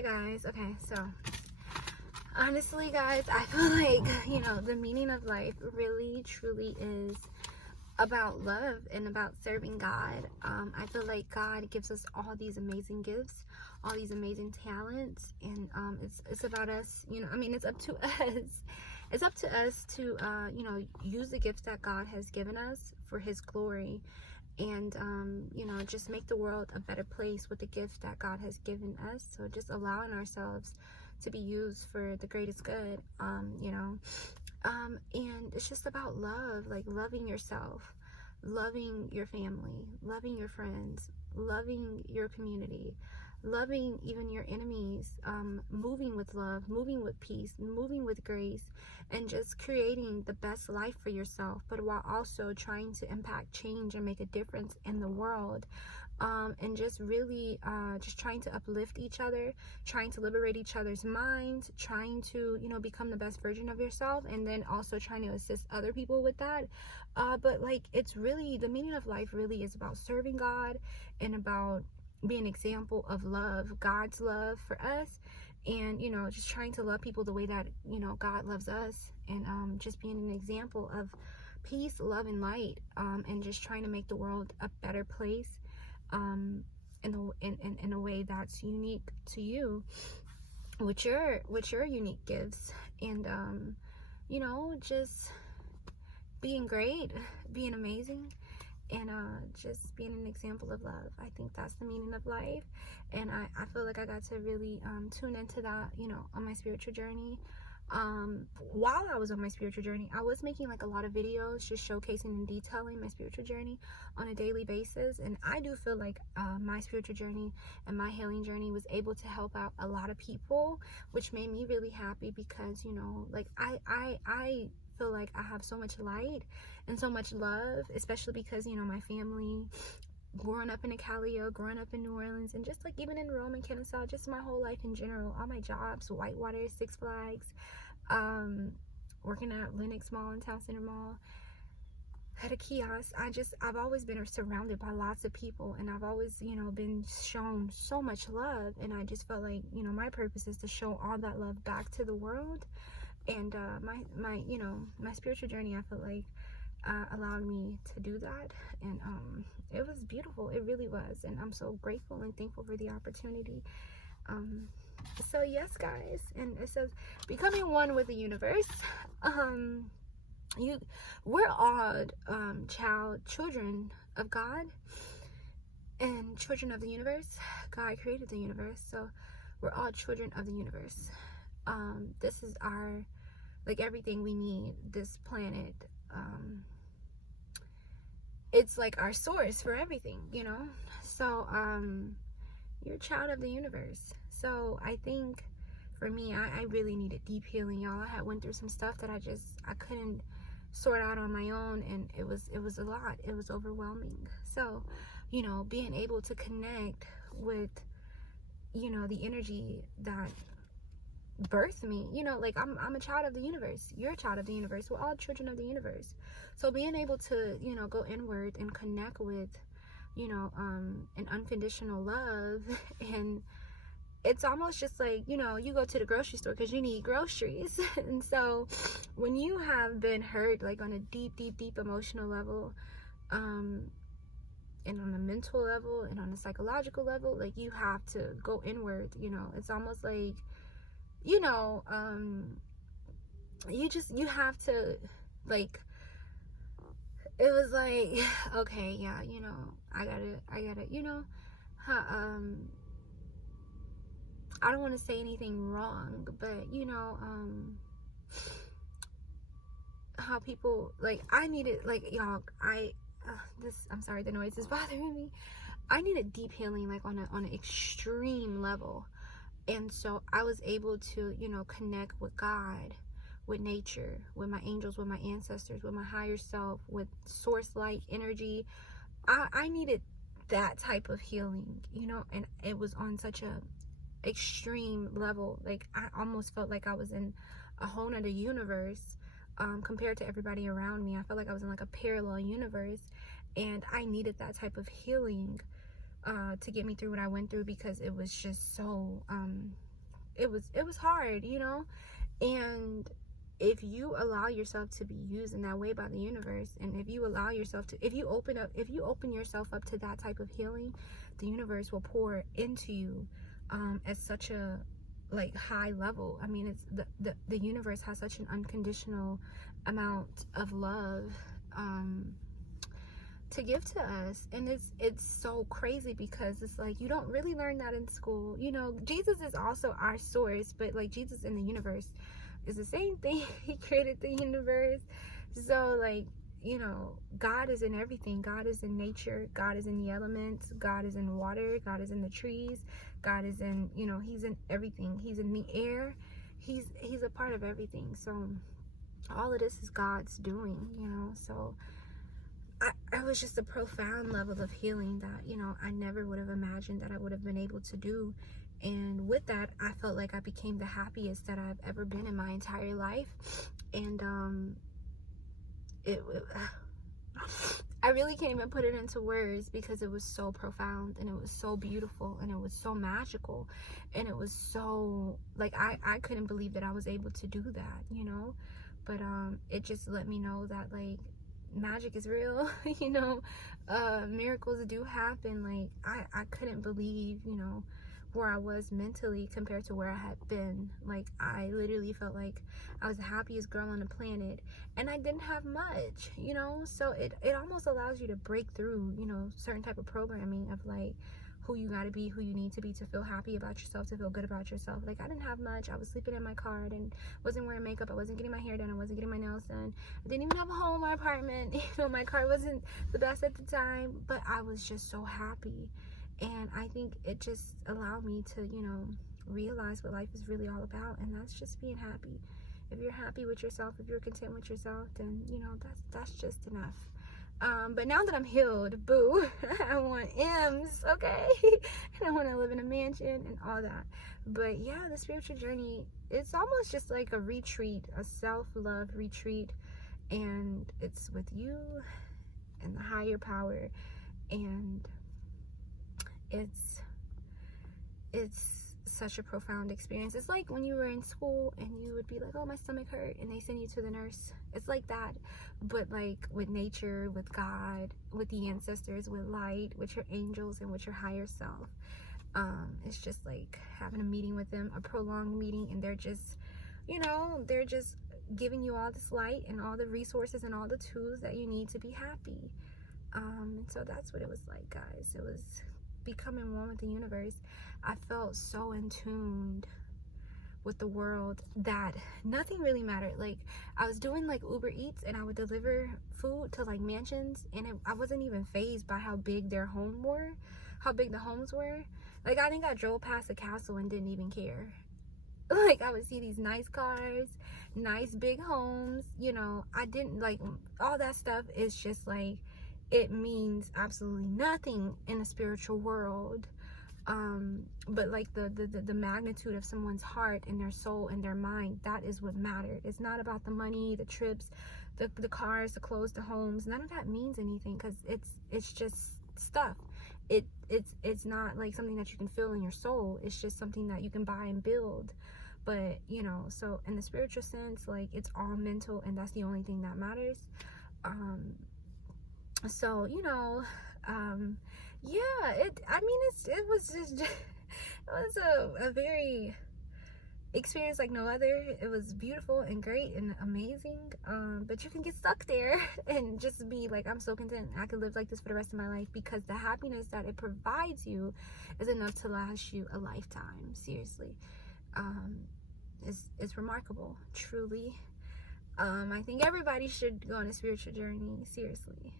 Hi guys. Okay, so honestly guys, I feel like, the meaning of life really truly is about love and about serving God. I feel like God gives us all these amazing gifts, all these amazing talents, and it's about us, it's up to us. It's up to us to use the gifts that God has given us for his glory, and just make the world a better place with the gift that God has given us. So just allowing ourselves to be used for the greatest good, and it's just about love, like loving yourself, loving your family, loving your friends, loving your community, loving even your enemies, moving with love, moving with peace, moving with grace, and just creating the best life for yourself, but while also trying to impact change and make a difference in the world. And just really just trying to uplift each other, trying to liberate each other's minds, trying to become the best version of yourself, and then also trying to assist other people with that. But like, it's really, the meaning of life really is about serving God and about being an example of love, God's love for us, and just trying to love people the way that God loves us, and just being an example of peace, love, and light, and just trying to make the world a better place, in a way that's unique to you, with your unique gifts, and just being great, being amazing, and just being an example of love. I think that's the meaning of life, and I feel like I got to really tune into that on my spiritual journey. While I was on my spiritual journey, I was making like a lot of videos just showcasing and detailing my spiritual journey on a daily basis, and I do feel like my spiritual journey and my healing journey was able to help out a lot of people, which made me really happy, because like I feel like I have so much light and so much love, especially because my family, growing up in Acalio, growing up in New Orleans, and just like even in Rome and Kennesaw, just my whole life in general, all my jobs, Whitewater, Six Flags, working at Lenox Mall and Town Center Mall, at a kiosk. I've always been surrounded by lots of people, and I've always been shown so much love, and I just felt like my purpose is to show all that love back to the world. And my spiritual journey, I feel like allowed me to do that, and it was beautiful. It really was, and I'm so grateful and thankful for the opportunity. So yes guys, and it says becoming one with the universe. We're all children of God and children of the universe. God created the universe, so we're all children of the universe. This is our, like, everything we need, this planet, it's like our source for everything, so you're a child of the universe. So I think for me, I really needed deep healing, y'all. I had went through some stuff that I couldn't sort out on my own, and it was a lot. It was overwhelming. So being able to connect with the energy that birthed me, like I'm a child of the universe. You're a child of the universe. We're all children of the universe. So being able to go inward and connect with an unconditional love, and it's almost just like you go to the grocery store because you need groceries. And so when you have been hurt, like on a deep emotional level, and on a mental level, and on a psychological level, like you have to go inward. It's almost like you have to, like, it was like, okay, yeah, I gotta, I don't want to say anything wrong, but how people, like, I needed, like, y'all, I'm sorry, the noise is bothering me. I needed deep healing, like on an extreme level. And so I was able to connect with God, with nature, with my angels, with my ancestors, with my higher self, with source light energy. I needed that type of healing, and it was on such a extreme level. Like I almost felt like I was in a whole nother universe, compared to everybody around me. I felt like I was in like a parallel universe, and I needed that type of healing to get me through what I went through, because it was just so it was hard, you know. And if you allow yourself to be used in that way by the universe, and if you allow yourself to, if you open yourself up to that type of healing, the universe will pour into you at such a like high level. I mean, it's the universe has such an unconditional amount of love to give to us, and it's so crazy because it's like you don't really learn that in school. You know, Jesus is also our source, but like Jesus in the universe is the same thing. He created the universe. So like, you know, God is in everything. God is in nature, God is in the elements, God is in water, God is in the trees, God is in, you know, he's in everything. He's in the air. He's a part of everything. So all of this is God's doing, you know. So I was just a profound level of healing that, you know, I never would have imagined that I would have been able to do. And with that, I felt like I became the happiest that I've ever been in my entire life. And I really can't even put it into words because it was so profound, and it was so beautiful, and it was so magical, and it was so like I couldn't believe that I was able to do that, you know. But it just let me know that like magic is real. You know, miracles do happen. Like I couldn't believe, you know, where I was mentally compared to where I had been. Like I literally felt like I was the happiest girl on the planet, and I didn't have much, you know. So it almost allows you to break through, you know, certain type of programming of like who you got to be, who you need to be to feel happy about yourself, to feel good about yourself. Like I didn't have much. I was sleeping in my car and wasn't wearing makeup. I wasn't getting my hair done. I wasn't getting my nails done. I didn't even have a home or apartment. You know, my car wasn't the best at the time, but I was just so happy. And I think it just allowed me to, you know, realize what life is really all about, and that's just being happy. If you're happy with yourself, if you're content with yourself, then, you know, that's just enough. But now that I'm healed, boo, I want M's, okay? And I want to live in a mansion and all that. But yeah, the spiritual journey, it's almost just like a retreat, a self-love retreat. And it's with you and the higher power. And it's such a profound experience. It's like when you were in school and you would be like, oh, my stomach hurt, and they send you to the nurse. It's like that, but like with nature, with God, with the ancestors, with light, with your angels, and with your higher self. It's just like having a meeting with them, a prolonged meeting, and they're just, you know, they're just giving you all this light and all the resources and all the tools that you need to be happy. And so that's what it was like, guys. It was becoming one with the universe. I felt so in tune with the world that nothing really mattered. Like I was doing like Uber Eats, and I would deliver food to like mansions, and I wasn't even fazed by how big their home were, how big the homes were. Like I think I drove past the castle and didn't even care. Like I would see these nice cars, nice big homes, you know. I didn't like all that stuff. Is just like, it means absolutely nothing in the spiritual world. But like the magnitude of someone's heart and their soul and their mind, that is what mattered. It's not about the money, the trips, the cars, the clothes, the homes. None of that means anything, because it's just stuff. It's not like something that you can feel in your soul. It's just something that you can buy and build. But you know, so in the spiritual sense, like it's all mental, and that's the only thing that matters. So you know, yeah, it was just it was a very experience like no other. It was beautiful and great and amazing, but you can get stuck there and just be like, I'm so content, I could live like this for the rest of my life, because the happiness that it provides you is enough to last you a lifetime. Seriously, it's remarkable, truly. I think everybody should go on a spiritual journey, seriously.